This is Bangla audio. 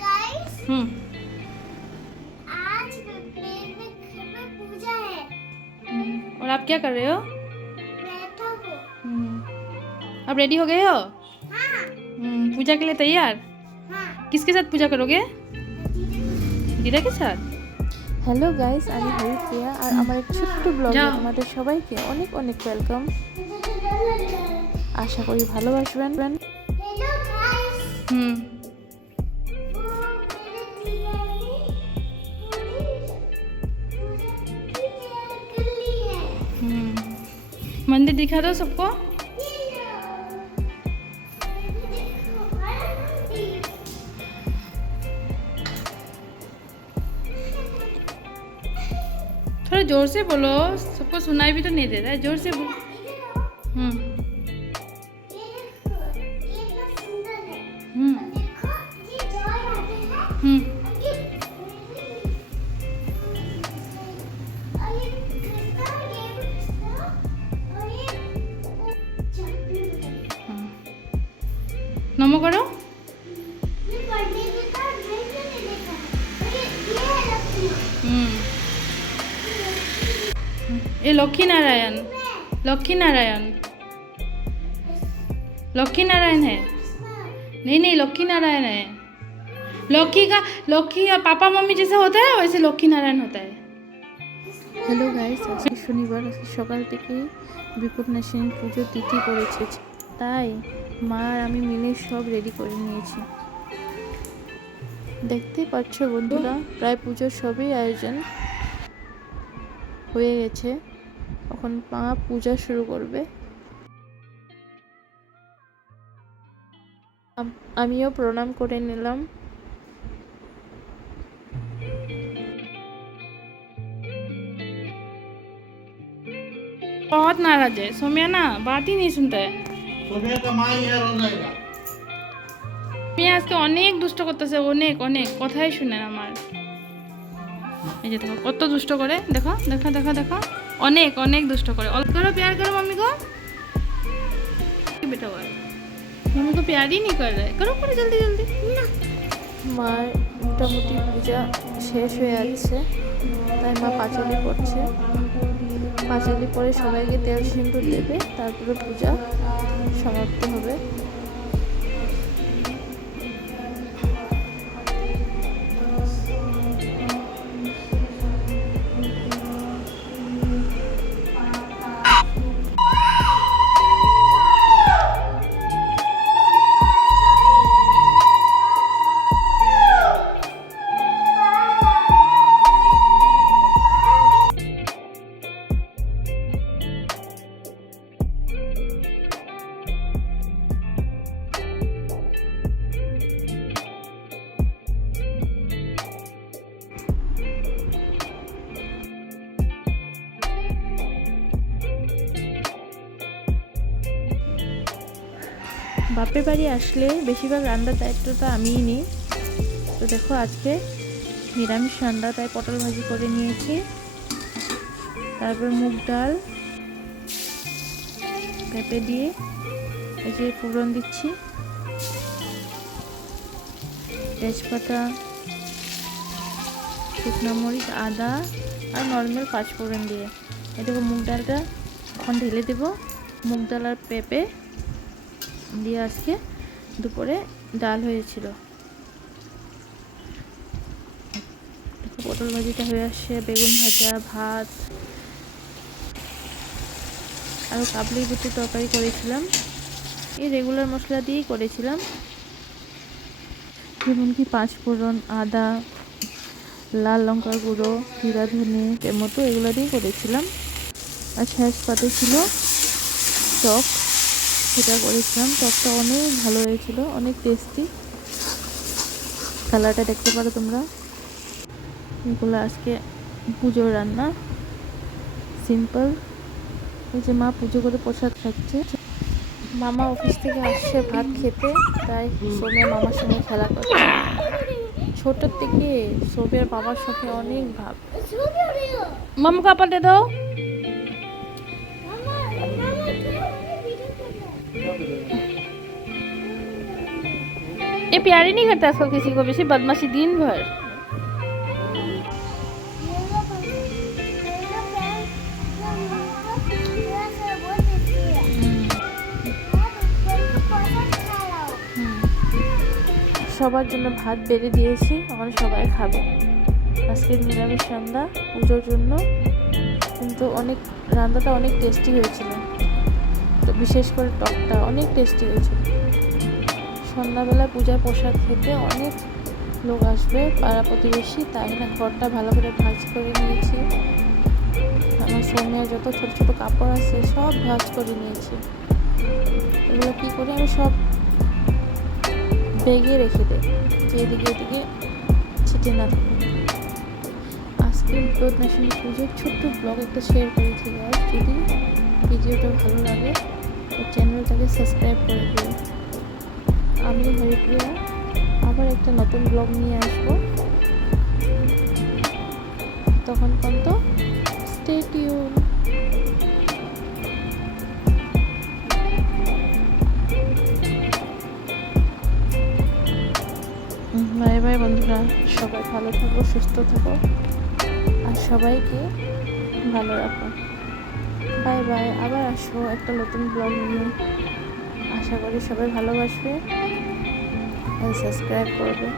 गाइस, हम्म आज मेरे घर में पूजा है। और आप क्या कर रहे हो? बैठा हूँ। आप रेडी हो गए हो? हाँ पूजा के लिए तैयार? हाँ। किसके साथ पूजा करोगे? দিদা के साथ? হ্যালো গাইস, আমি হরিপ্রিয়া আর আমার এক ছোট্ট ব্লগে যাও। তোমাদের সবাইকে অনেক অনেক ওয়েলকাম। আশা করি ভালোবাসবেন। हेलो गाइस, হুম वो मेरे जीजा ने पूजा की तैयारी कर ली है। हम्म मंदिर दिखा दो सबको। थोड़ा जोर से बोलो, सबको सुनाई भी तो नहीं दे रहा है, जोर से बोलो। हम्म हम्म हम्म नमो करो। हम्म ये लक्ष्मी नारायण, लक्ष्मी नारायण, लक्ष्मी नारायण है। नहीं नहीं, लक्ष्मी नारायण है। लक्ष्मी और पापा मम्मी जैसे होता है वैसे लक्ष्मी नारायण होता है। হ্যালো গাইস, আজকে শনিবার, আজকে সকাল থেকেই বিপদনাশিনী পুজোর তিথি পড়েছে, তাই মা আর আমি মিলে সব রেডি করে নিয়েছি। দেখতেই পাচ্ছ বন্ধুরা, প্রায় পুজোর সবই আয়োজন হয়ে গেছে। এখন মা পূজা শুরু করবে। আমিও প্রণাম করে নিলাম। बहुत नाराज है सोम्या ना, बात ही नहीं सुनता है। सोम्या का माँ ही है रो जाएगा। সোমিয়া আজকে অনেক দুষ্ট করতেছে, অনেক অনেক কথাই শুনে না আমার। এই যে দেখো কত দুষ্ট করে, দেখো দেখো দেখো দেখো, অনেক অনেক দুষ্ট করে। करो प्यार करो मम्मी को, बेटा हुआ मम्मी को प्यार ही नहीं कर रहा है। करो करो जल्दी जल्दी। মার মোটামুটি পূজা শেষ হয়ে যাচ্ছে, তাই মা পাঁচালি পড়ছে। পাঁচালি পরে সবাইকে তেল সিন্দুর দেবে, তারপরে পূজা সমাপ্ত হবে। বাপের বাড়ি আসলে বেশিরভাগ রান্নার দায়িত্বটা আমিই নিই। তো দেখো আজকে নিরামিষ রান্না, তাই পটল ভাজি করে নিয়েছি। তারপর মুগ ডাল, পেঁপে দিয়ে এই যে ফোড়ন দিচ্ছি, তেজপাতা, শুকনো মরিচ, আদা আর নর্মাল পাঁচফোড়ন দিয়ে। এই দেখো মুগ ডালটা এখন ঢেলে দেবো। মুগ ডাল আর পেঁপে দিয়ে আজকে দুপুরে ডাল হয়েছিল। পটল ভাজিটা হয়ে আসছে, বেগুন ভাজা, ভাত, আরও কাবলি বুটের তরকারি করেছিলাম। এই রেগুলার মশলা দিয়েই করেছিলাম, যেমন কি পাঁচফোড়ন, আদা, লাল লঙ্কার গুঁড়ো, জিরা, ধনে এর মতো এগুলো দিয়ে করেছিলাম। আর শেষ পাতে ছিল টক, সেটা করেছিলাম। টকটা অনেক ভালো হয়েছিল, অনেক টেস্টি। কালারটা দেখতে পারো তোমরা। এগুলো আজকে পুজোর রান্না, সিম্পল। এই যে মা পুজো করে প্রসাদ খাচ্ছে। মামা অফিস থেকে আসছে ভাত খেতে, তাই সোমিয়া মামার সঙ্গে খেলা করছে। ছোটোর থেকে সোমিয়ার মামার সঙ্গে অনেক ভাব। मम्मी को अपन दे दो। ये प्यार ही नहीं करता इसको किसी को वैसे बदमाशी दिन भर। সবার জন্য ভাত বেড়ে দিয়েছি, আমরা সবাই খাবো। আজকে নিরামিষ রান্না পুজোর জন্য, কিন্তু রান্নাটা অনেক টেস্টি হয়েছিল, তো বিশেষ করে টকটা অনেক টেস্টি হয়েছিল। সন্ধ্যাবেলা পূজার প্রসাদ খেতে অনেক লোক আসবে, পাড়া প্রতিবেশী, তাই না ঘরটা ভালো করে ভাঁজ করে নিয়েছি। আমার সোনিয়ার যত ছোট ছোট কাপড় আছে সব ভাঁজ করে নিয়েছি। এগুলো কী করে আমি সব ব্যাগে রেখে দেয়, যে এদিকে এদিকে ছিটে না থাকে। আজকে দশমী পুজোর ছোট্ট ব্লগ একটা শেয়ার করেছি। যদি ভিডিওটা ভালো লাগে তো চ্যানেলটাকে সাবস্ক্রাইব করে দিও। আমি হরিপ্রিয়া আবার একটা নতুন ব্লগ নিয়ে আসবো, তখন পর্যন্ত স্টে টিউন। বাই বাই বন্ধুরা, সবাই ভালো থাকো, সুস্থ থাকো, আর সবাইকে ভালো রাখো। বাই বাই, আবার আসবো একটা নতুন ব্লগ নিয়ে। আশা করি সবাই ভালোবাসবে আর সাবস্ক্রাইব করবে।